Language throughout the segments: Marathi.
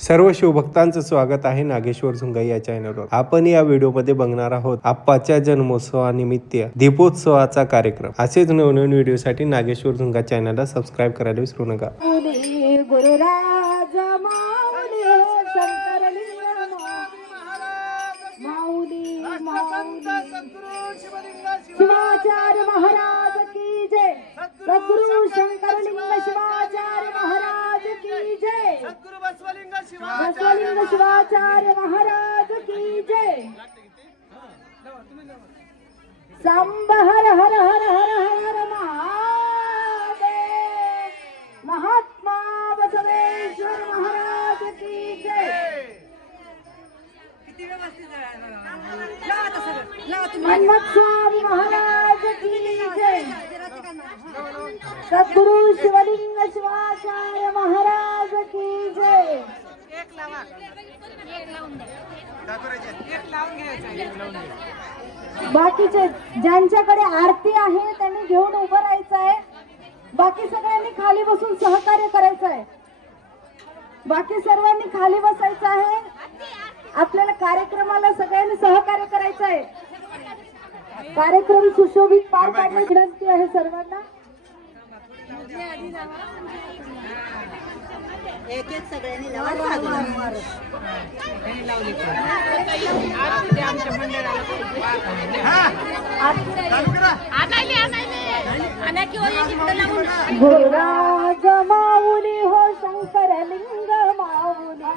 सर्व शिवभक्तांचं स्वागत आहे नागेश्वर झुंगाई या चॅनलवर। आपण या व्हिडिओमध्ये बघणार आहोत आप्पाच्या जन्मोत्सवानिमित्त दीपोत्सवाचा कार्यक्रम। असेच नवनवीन व्हिडिओसाठी नागेश्वर झुंगा चॅनलला सबस्क्राइब करायला विसरू नका। गुरुराज माऊली शिवाचार्य महाराज की जय। सद्गुरु शंकरलिंग शिवाचार्य महाराज की जय। सद्गुरु बसवलिंग शिवाचार्य महाराज की जय। सांब हर हर हर हर हर महादेव। महात्मा बसवेश्वर महाराज की जय। मन्मथ स्वामी महाराज की जय। सद्गुरु शिवलिंग शिवाचार्य महाराज की जय। बाकीचे ज्यांच्याकडे आरती आहे त्यांनी घेऊन उभं राहायचं आहे। बाकी सगळ्यांनी खाली बसून सहकार्य करायचं आहे। बाकी सर्वांनी खाली बसायचं आहे। आपल्याला कार्यक्रमाला सगळ्यांनी सहकार्य करायचं आहे। कार्यक्रम सुशोभित पार पाडण्याची विनंती आहे सर्वांना। एक एक सगळ्यांनी लावली गुरुराज माऊली हो शंकरलिंग माऊली।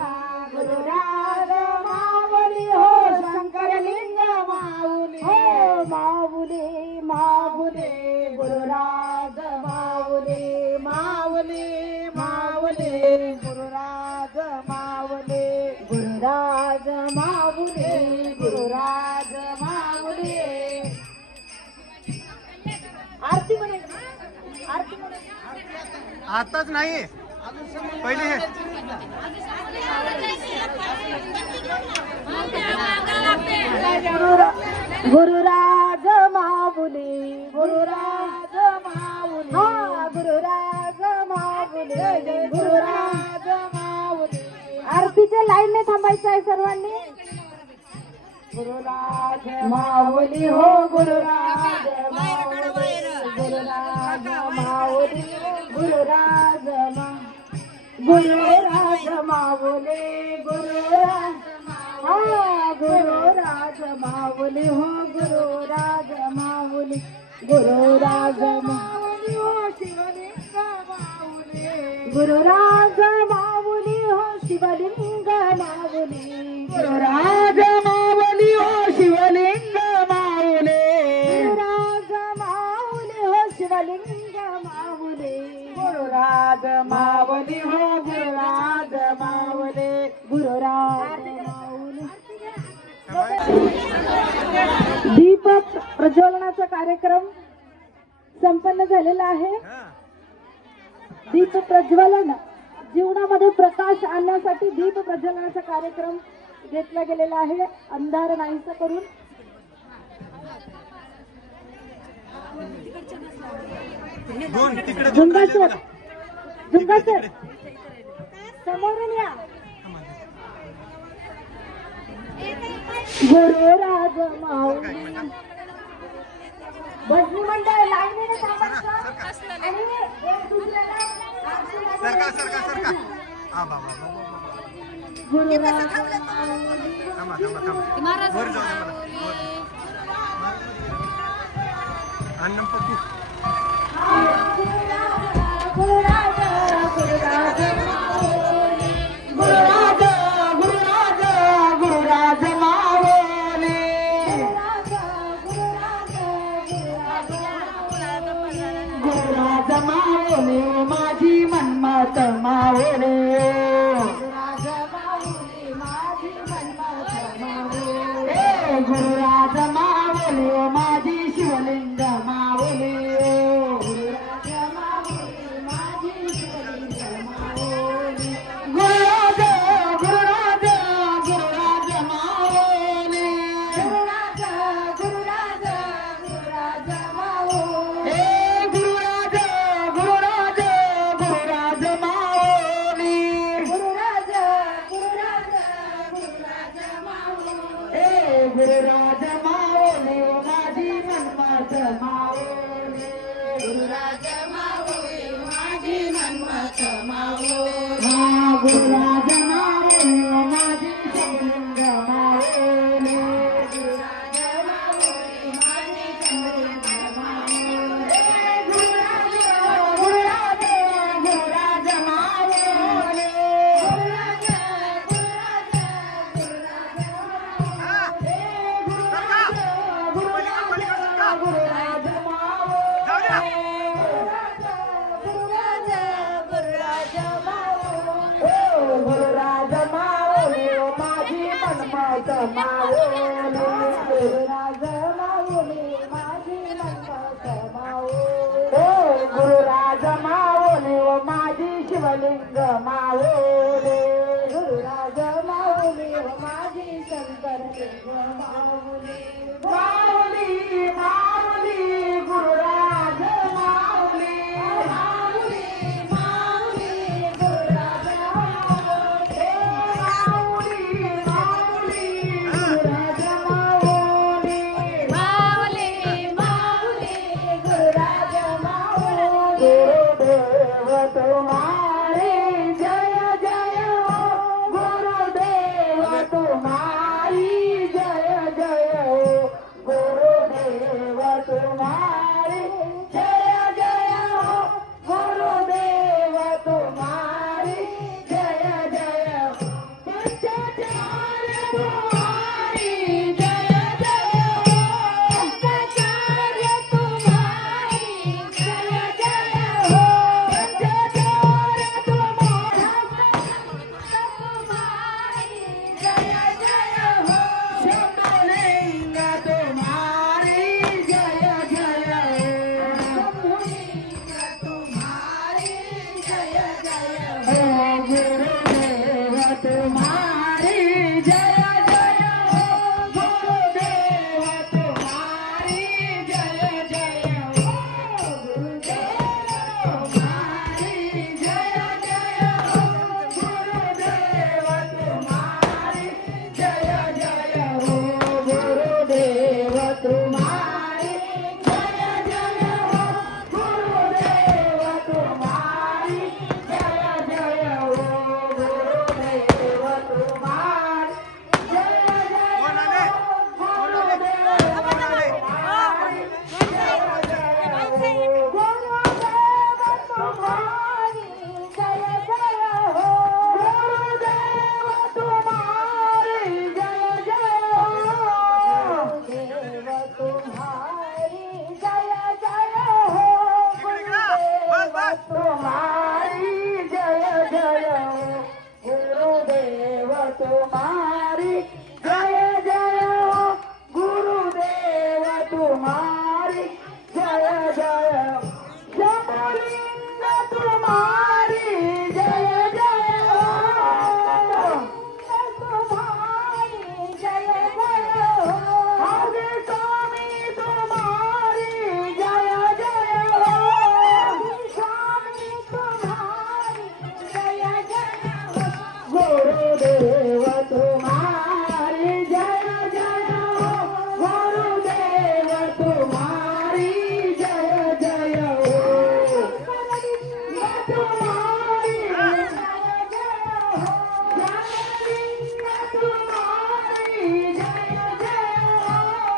गुरुराज माऊली हो शंकरलिंग माऊली। हो माऊली माऊली गुरुराज माऊली। माऊली माऊली गुरुराज माऊली। गुरुराज माऊली गुरुराज माऊली। आरती म्हणे आरती म्हणे आताच नाही पहिले हे गुरुराज माऊली गुरुराज माऊली। हा गुरुराज माऊली गुरुराज माऊली। आरतीच्या लाईनने थांबायचं आहे सर्वांनी। गुरुराज माऊली हो गुरुराज माऊली। गुरुराज माऊली गुरुराज गुरुराज माऊली गुरुराज। हा गुरुराज माऊली हो गुरुराज माऊली। गुरुराज माऊली हो शिवलिंग माऊली। गुरुराज माऊली हो शिवलिंग माऊली। गुरुराज माऊली हो शिवलिंग माऊली। गुरुराज माऊली हो शिवलिंग माऊली। गुरुराज माऊली हो गुरुराज माऊली। गुरुराज दीप प्रज्वलनाचा कार्यक्रम संपन्न झालेला आहे। दीप प्रज्वलन जीवनामध्ये प्रकाश आणण्यासाठी दीप प्रज्वलनाचा कार्यक्रम घेतला गेलेला आहे। अंधार नाहीसा करून झुंगासर झुंगासर समोरून या। गुरुराज माऊली भजनी मंडळ लाईनीने थांबायचं आणि एक दुसऱ्याला सरका सरका सरका हा बाबा गुरुराज थांबा थांबा थांबा वर जाऊ दे मला अन्नपती गुरुराज गुरुराज गुरुराज गुरुराज गुरुराज माऊली। गुरुराज माऊली माझी मन्मथ माऊली। गुरुराज माऊली माझी मन्मथ माऊली। गुरुराज माऊली माझी शिवलिंग माऊली। गुरुराज माऊली माझी शिवलिंग माऊली। गुरुराज गुरुराज गुरुराज माऊली। गुरुराज गुरुराज गुरुराज माऊली। गुरुराज गुरुराज गुरुराज माऊली। गुरुराज गुरुराज माऊली माझी मनमत माऊली गुरुराज माऊली माझी मनमत माऊली गुरुराज माऊली माझी शिवलिंग माऊली गुरुराज माऊली माझी शिवलिंग माऊली गुरुराज गुरुराज गुरुराज माऊली गुरुराज गुरुराज माऊली माझी मनमत माऊली गुरुराज माऊली माझी मनमत माऊली गुरुराज माऊली माझी शिवलिंग माऊली गुरुराज माऊली माझी शंकरलिंग माऊली माऊली माऊली गुरुराज माऊली माऊली माऊली गुरुराज माऊली माऊली गुरुराज माऊली माऊली माऊली गुरुराज माऊली गुरुदेव तुम्हारे जय जय हो गुरुदेव तुम्हारी जय जय हो गुरुदेव तुम्हारी जय जय हो गुरुदेव तुम्हारी जय जय हो पंचाचार्य तुम्हारी जय जय हो पंचाचार्य तुम्हारी जय जय हो पंचाचार्य तुम्हारी जय जय हो शंभुलिंग तुम्हारी जय जय हो शंभुलिंग तुम्हारी जय जय हो गुरुदेव तुम्हारी जय जय हो गुरुदेव तुम्हारी जय जय हो गुरुदेव तुम्हारी जय जय हो गुरुदेव तुम्हारी जय जय हो गुरुदेव तुम्हारी जय जय हो गुरुदेव तुम्हारी जय जय हो गुरुदेव तुम्हारी जय जय बोलाले गुरुदेव तुम्हारी जय जय हो गुरुदेव तुम्हारी जय जय हो गुरुदेव तुम्हारी जय जय हो गुरुदेव तुम्हारी जय जय हो गुरुदेव तुम्हारी जय जय हो गुरुदेव तुम्हारी जय जय हो गुरुदेव तुम्हारी जय जय हो शंभुलिंग तुम्हारी जय जय हो तुम्हारी जय जय हो हरे स्वामी तुम्हारी जय जय हो स्वामी तुम्हारी जय जय हो गुरुदेव तुम्हारी जय जय हो गुरुदेव तुम्हारी जय जय हो तुम्हारी जय जय हो शंभुलिंग तुम्हारी जय जय हो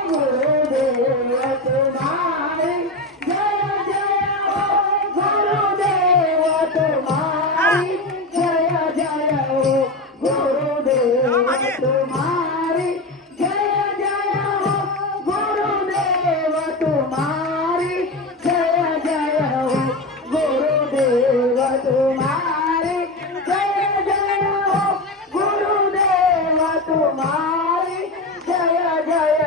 गुरुदेव तुम्हारी जय जय हो गुरुदेव तुम्हारी जय जय हो गुरुदेव तुम्हारी जय जय हो गुरुदेव तुम्हारी जय जय हो गुरुदेव तुम्हारी जय जय हो गुरुदेव तुम्हारी जय जय